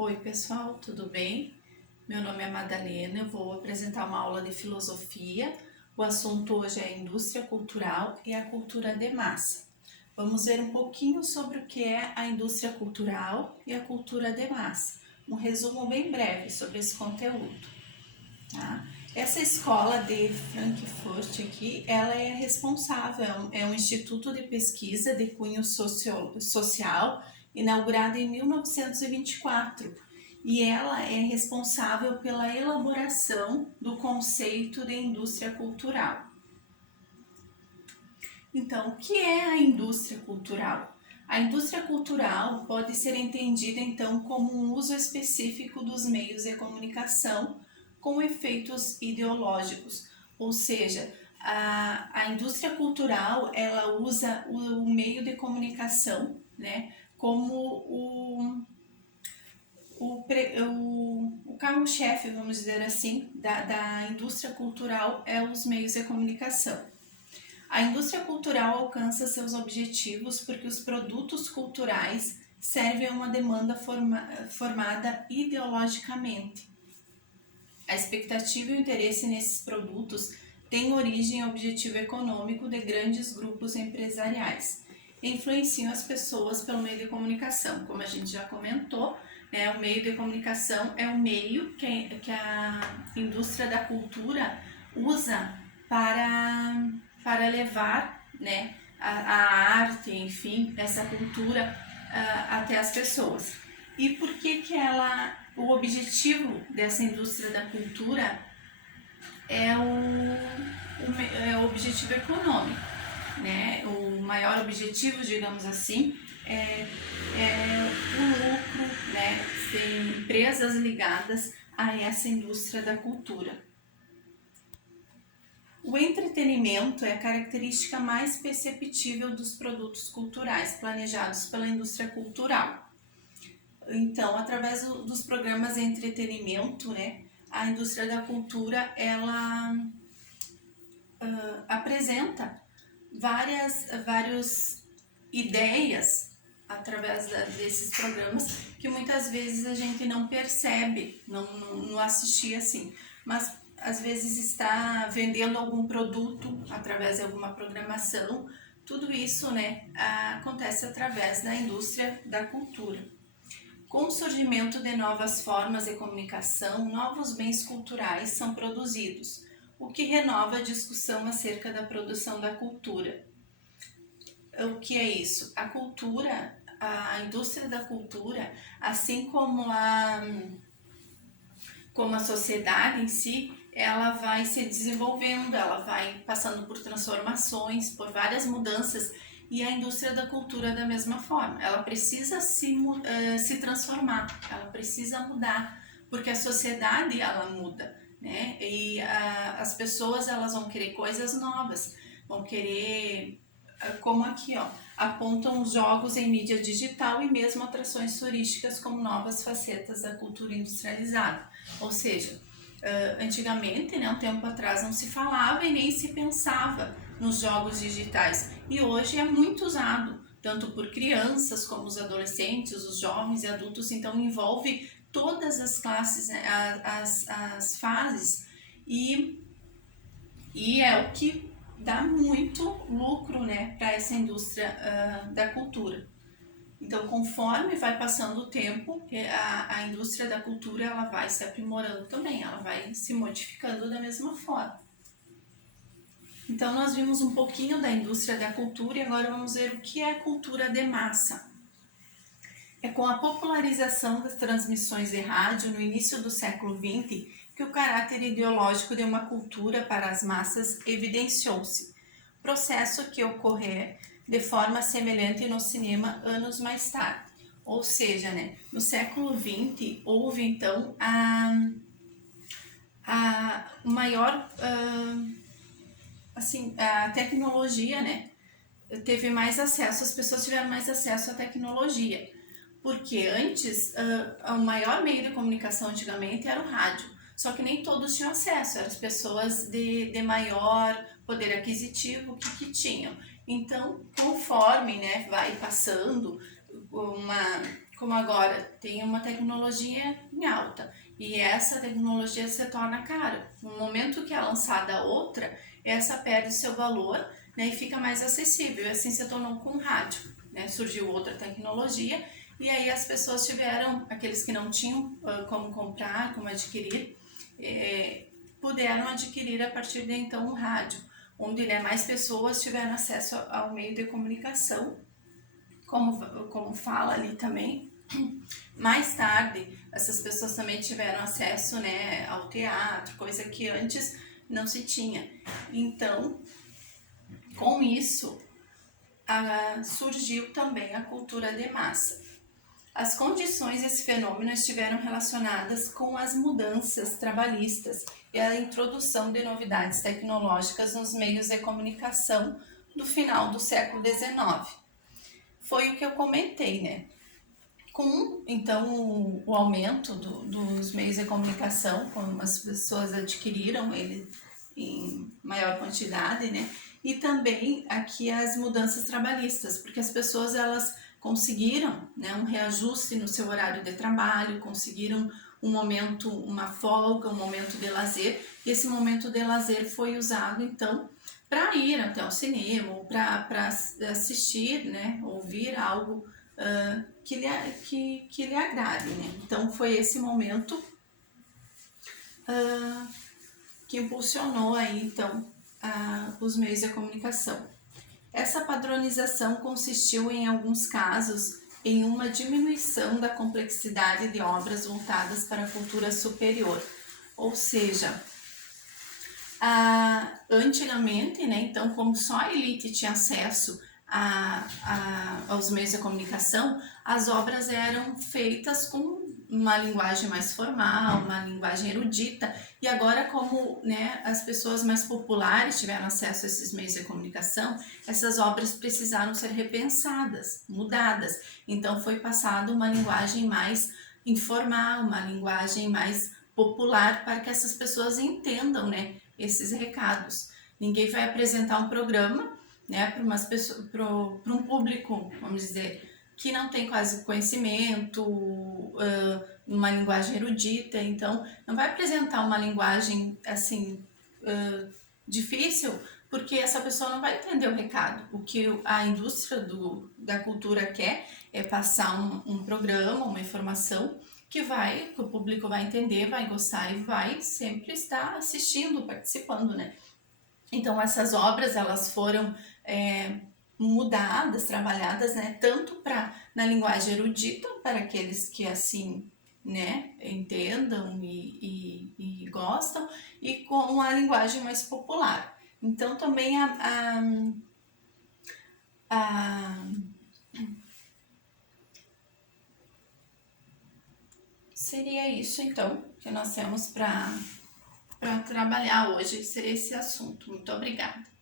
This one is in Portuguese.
Oi pessoal, tudo bem? Meu nome é Madalena, eu vou apresentar uma aula de filosofia. O assunto hoje é a indústria cultural e a cultura de massa. Vamos ver um pouquinho sobre o que é a indústria cultural e a cultura de massa. Um resumo bem breve sobre esse conteúdo. Tá? Essa escola de Frankfurt aqui, ela é responsável, é um instituto de pesquisa de cunho social, inaugurado em 1924, e ela é responsável pela elaboração do conceito de indústria cultural. Então, o que é a indústria cultural? A indústria cultural pode ser entendida então como um uso específico dos meios de comunicação com efeitos ideológicos, ou seja, a indústria cultural ela usa o meio de comunicação, né, como o carro-chefe, vamos dizer assim, da indústria cultural é os meios de comunicação. A indústria cultural alcança seus objetivos porque os produtos culturais servem a uma demanda formada ideologicamente. A expectativa e o interesse nesses produtos têm origem e objetivo econômico de grandes grupos empresariais. Influenciam as pessoas pelo meio de comunicação, como a gente já comentou, né? O meio de comunicação é o meio que a indústria da cultura usa para levar, né, a arte, enfim, essa cultura até as pessoas. E por que o objetivo dessa indústria da cultura é o objetivo econômico, né? O maior objetivo, digamos assim, é o lucro, né? Tem empresas ligadas a essa indústria da cultura. O entretenimento é a característica mais perceptível dos produtos culturais planejados pela indústria cultural. Então, através dos programas de entretenimento, né, a indústria da cultura ela apresenta várias ideias através desses programas que muitas vezes a gente não percebe, não assistia assim, mas às vezes está vendendo algum produto através de alguma programação. Tudo isso, né, acontece através da indústria da cultura. Com o surgimento de novas formas de comunicação, novos bens culturais são produzidos, o que renova a discussão acerca da produção da cultura. O que é isso? A cultura, a indústria da cultura, assim como a sociedade em si, ela vai se desenvolvendo, ela vai passando por transformações, por várias mudanças, e a indústria da cultura da mesma forma. Ela precisa se transformar, ela precisa mudar, porque a sociedade ela muda, né? E as pessoas elas vão querer coisas novas, vão querer, como aqui, ó, apontam os jogos em mídia digital e mesmo atrações turísticas como novas facetas da cultura industrializada. Ou seja, antigamente, né, um tempo atrás, não se falava e nem se pensava nos jogos digitais. E hoje é muito usado, tanto por crianças como os adolescentes, os jovens e adultos. Então envolve todas as classes, né, as fases. E é o que dá muito lucro, né, para essa indústria da cultura. Então, conforme vai passando o tempo, a indústria da cultura ela vai se aprimorando também, ela vai se modificando da mesma forma. Então, nós vimos um pouquinho da indústria da cultura e agora vamos ver o que é a cultura de massa. É com a popularização das transmissões de rádio no início do século XX que o caráter ideológico de uma cultura para as massas evidenciou-se, processo que ocorrer de forma semelhante no cinema anos mais tarde. Ou seja, né, no século XX houve então a maior, assim, a tecnologia, né, teve mais acesso, as pessoas tiveram mais acesso à tecnologia. Porque antes, o maior meio de comunicação antigamente era o rádio. Só que nem todos tinham acesso, eram as pessoas de maior poder aquisitivo que tinham. Então, conforme, né, vai passando, como agora tem uma tecnologia em alta e essa tecnologia se torna cara. No momento que é lançada outra, essa perde seu valor, né, e fica mais acessível. E assim se tornou com o rádio, né? Surgiu outra tecnologia e aí as pessoas tiveram, aqueles que não tinham como comprar, como adquirir, puderam adquirir a partir de então o rádio, onde, né, mais pessoas tiveram acesso ao meio de comunicação, como fala ali também. Mais tarde, essas pessoas também tiveram acesso, né, ao teatro, coisa que antes não se tinha. Então, com isso, surgiu também a cultura de massa. As condições desse fenômeno estiveram relacionadas com as mudanças trabalhistas e a introdução de novidades tecnológicas nos meios de comunicação do final do século XIX. Foi o que eu comentei, né? Com, então, o aumento dos meios de comunicação, como as pessoas adquiriram ele em maior quantidade, né? E também aqui as mudanças trabalhistas, porque as pessoas, elas conseguiram, né, um reajuste no seu horário de trabalho, conseguiram um momento, uma folga, um momento de lazer, e esse momento de lazer foi usado, então, para ir até o cinema, ou para assistir, né, ouvir algo que lhe agrade, né? Então foi esse momento que impulsionou aí então os meios de comunicação. Essa padronização consistiu em alguns casos em uma diminuição da complexidade de obras voltadas para a cultura superior, ou seja, antigamente, né, então como só a elite tinha acesso aos meios de comunicação, as obras eram feitas com uma linguagem mais formal, uma linguagem erudita, e agora como, né, as pessoas mais populares tiveram acesso a esses meios de comunicação, essas obras precisaram ser repensadas, mudadas, então foi passada uma linguagem mais informal, uma linguagem mais popular para que essas pessoas entendam, né, esses recados. Ninguém vai apresentar um programa, né, para um público, vamos dizer, que não tem quase conhecimento, uma linguagem erudita, então não vai apresentar uma linguagem assim difícil, porque essa pessoa não vai entender o recado. O que a indústria da cultura quer é passar um programa, uma informação que o público vai entender, vai gostar e vai sempre estar assistindo, participando, né? Então essas obras, elas foram mudadas, trabalhadas, né, tanto na linguagem erudita, para aqueles que assim, né, entendam e gostam, e com a linguagem mais popular. Então também seria isso então que nós temos para trabalhar hoje, seria esse assunto. Muito obrigada.